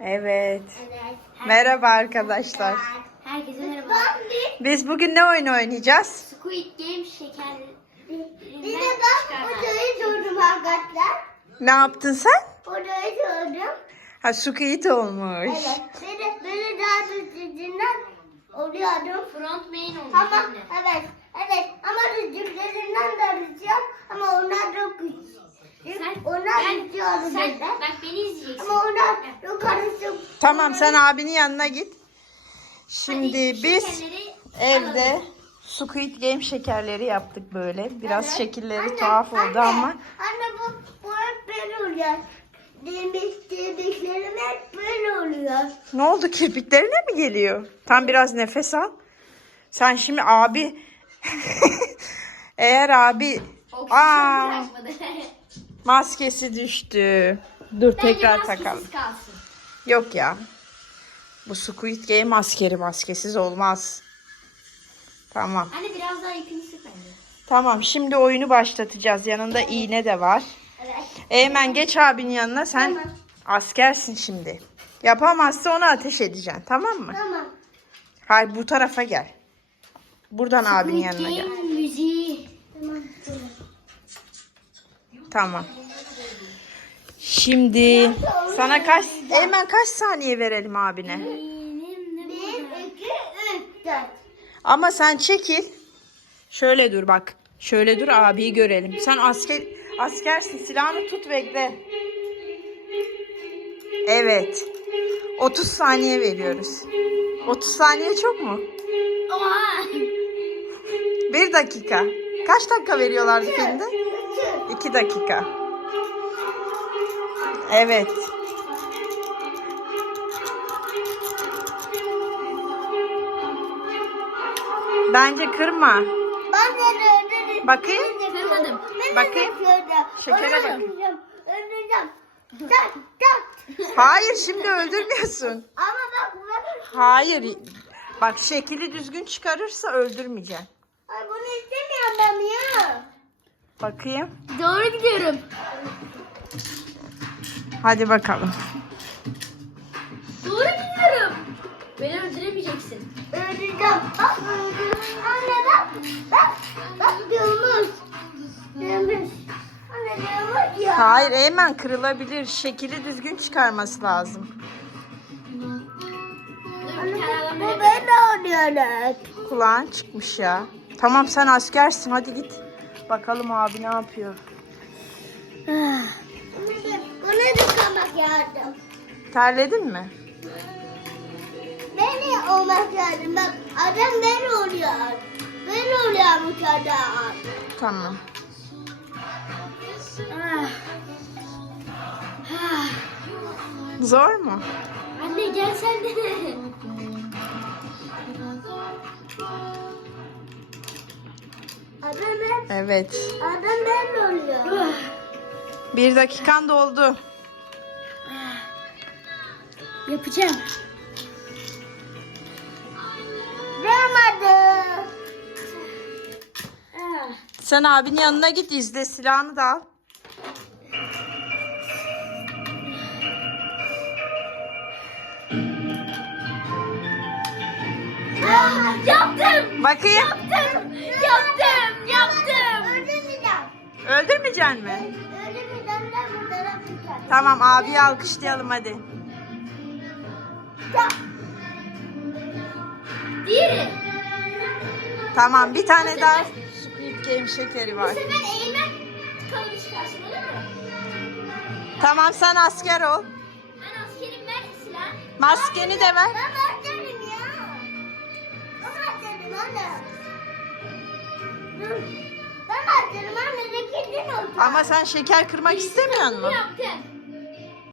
Evet. Evet. Merhaba arkadaşlar. Herkese merhaba. Biz bugün ne oyunu oynayacağız? Squid Game şekerlerinden Bir de ben odayı sordum arkadaşlar. Ne yaptın sen? Odayı sordum. Ha Squid olmuş. Evet. De böyle daha düzgünden oluyordum. Front main olmuş Ama evet. Evet. Ama rüzgarlarından da arayacağım. Ama onlar çok ben, rüzgarlı sen, dedi. bak beni izleyeceksin. Ama onlar çok karışık. Tamam sen abinin yanına git. Şimdi Hadi biz evde alalım. Squid Game şekerleri yaptık böyle. Biraz Evet. şekilleri Anne, tuhaf oldu anne, ama Anne bu, bu hep böyle oluyor. Demiş, demişlerim hep böyle oluyor. ne oldu kirpiklerine mi geliyor? Tam biraz nefes al. Sen şimdi abi eğer abi Oksijen aa. maskesi düştü. Dur Bence tekrar maskesiz takalım. kalsın. Yok ya. Bu Squid Game maskeri maskesiz olmaz. Tamam. Anne biraz daha ipini sık bence. Tamam şimdi oyunu başlatacağız. Yanında iğne de var. Evet. Eymen geç abinin yanına. Sen Tamam. askersin şimdi. Yapamazsa onu ateş edeceksin. Tamam mı? Tamam. Hayır bu tarafa gel. Buradan abinin yanına gel. Game müziği. Tamam. Tamam. Şimdi sana kaç Eymen kaç saniye verelim abine? Ama sen çekil. Şöyle dur bak. Şöyle dur abiyi görelim. Sen asker askersin. Silahını tut bekle. Evet. 30 saniye veriyoruz. 30 saniye çok mu? Bir dakika. Kaç dakika veriyorlardı filmde? 2 dakika. Evet. Bence kırma. Ben de öldürürüm. Bakayım. Kırmadım. Bakayım. Şekere bakayım. Hayır şimdi öldürmüyorsun. Ama bak. Hayır. Bak şekili düzgün çıkarırsa öldürmeyeceksin. Ay bunu istemiyorum ben ya. Bakayım. Doğru gidiyorum. Hadi bakalım. Doğru gidiyorum. Beni öldüremeyeceksin. Öldüreceğim. Bak. Anne bak. Bak. Bak diyormuş. Diyormuş. Anne diyormuş ya. Hayır Eymen kırılabilir. Şekili düzgün çıkarması lazım. Bu ben de oynuyorum. Kulağın çıkmış ya. Tamam sen askersin hadi git. Bakalım abi ne yapıyor. Buna tıklamak lazım. Terledin mi? Beni olmak lazım. Bak adam ben oluyor. Ben oluyormuş adam. Tamam. Ah. Ah. Zor mu? Anne gel sen de. Adam ben, Evet. adam ben oluyor. Bir dakikan doldu. Yapacağım. Ah. Sen abinin yanına git izle silahını da al. Yaptım. Bakayım. Yaptım. Yaptım. Öldürmeyeceksin mi? Öldürmeyeceğim de bu tarafa çıkar. Tamam abiyi alkışlayalım hadi. Diğeri. Tamam bir tane daha Squid Game şekeri Bu var. sefer çıkarsın olur mu? Tamam sen asker ol. Ben askerim ver silah. Maskeni de ver. Ben başlarım ya. Ben başlarım anne. Dur. Ama sen şeker kırmak istemiyor musun?